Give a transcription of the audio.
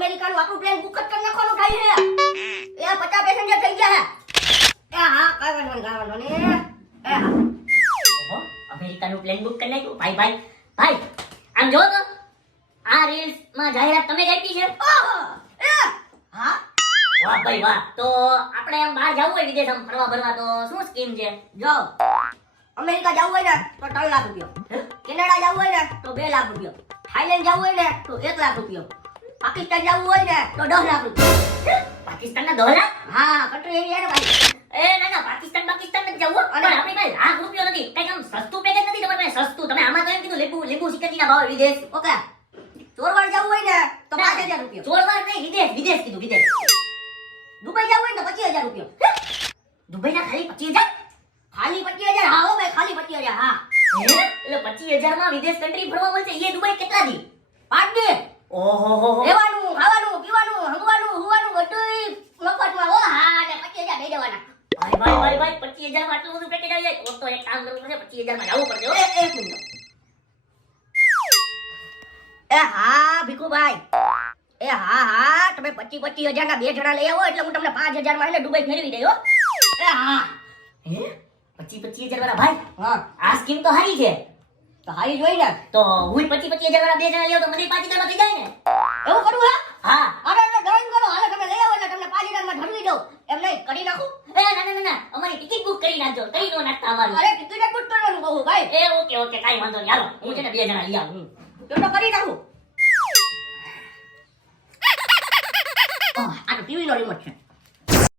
ને અમેરિકાનું આપણું plane book જ કરી નાખવાનું થાય છે. એ પચાસ પેસેન્જર થઈ ગયા એ હા કાંઈ વાંધો નહીં એ હા. ઓહો અમેરિકાનું પ્લેન બુક કરી નાખ્યું. ભાઈ ભાઈ ભાઈ આમ જો તો આ રીલ્સમાં જાહેરાત તમે જ આપી છે? ઓહો એ હા. વાહ ભાઈ વાહ. તો આપણે આમ બહાર જવું હોય વિદેશ આમ ફરવા ભરવા તો શું સ્કીમ છે? જો. અમેરિકા જવું હોય ને તો ત્રણ લાખ રૂપિયા. કેનેડા જવું હોય ને તો બે લાખ રૂપિયા. થાઈલેન્ડ જવું હોય ને તો એક લાખ રૂપિયા. પાકિસ્તાન જવું હોય ને તો દસ લાખ રૂપિયા. પાકિસ્તાનના દોલા હા કન્ટ્રી એવી યાર ભાઈ. એ ના ના પાકિસ્તાન પાકિસ્તાન નથી જવું અને આપણી પાસે લાખ રૂપિયો નથી. કઈ આમ સસ્તું પેકેજ નથી તમારી પાસે સસ્તું. તમે આમાં તો એમ કીધું લીંબુ લીંબુ સિકંજીના ભાવ વિદેશ. ઓકે. ચોરવાડ જવું હોય ને તો પાંચ હજાર રૂપિયા. ચોરવાડ નહીં વિદેશ વિદેશ કીધું વિદેશ. દુબઈ જવું હોય ને તો પચીસ હજાર રૂપિયા. દુબઈના ખાલી પચીસ હજાર? ખાલી પચીસ હજાર? હા હો ભાઈ ખાલી પચીસ હજાર હા. એટલે પચીસ હજારમાં વિદેશ કન્ટ્રી ફરવા મળશે. એ દુબઈ કેટલા દી? પાંચ દે. ઓહો રહેવાનું ખાવાનું પીવાનું હંગવાનું હુવાનું બધું મફતમાં હો હા ને પચીસ હજાર દઈ દેવાના ભાઈ ભાઈ ભાઈ ભાઈ પચીસ હજારમાં આટલું બધું પેકેજ આવી જાય. તો તો એક કામ કરવું પડશે પચીસમાં જવું પડશે. એ એક મિનિટ. એ હા ભીખુભાઈ. એ હા હા તમે પચીસ પચીસ ના બે જણા લઈ આવો એટલે હું તમને પાંચ હજારમાં એને દુબઈ ફેરવી દઈ હો. એ હા. હે? પચીસ પચીસ હજાર વાળા ભાઈ? હા. આ સ્કીમ તો હારી છે. તો હારી જોઈ ને. તો હું પચીસ પચીસ હજાર વાળા બે જણા લેવો તો મને પાંચમાં થઈ જાય ને. એવું કરું હે? હા. અરે અરે ડ્રોઈંગ કરો હાલે તમે લઈ આવો એટલે તમને પાંચ હજારમાં ઠરવી દઉં એમ નહીં કરી નાખું એ ના ના ના અમારી ટિકિટ બુક કરી નાખજો. કઈ નો નાખતા અમારું. અરે ટિકિટ બુક કરવાનું કહું ભાઈ. એ ઓકે ઓકે કાઈ વાંધો નહીં. હાલો હું છે ને બે જણા લઈ આવું. તો તો કરી નાખું. આ તો ટીવી નો રિમોટ છે.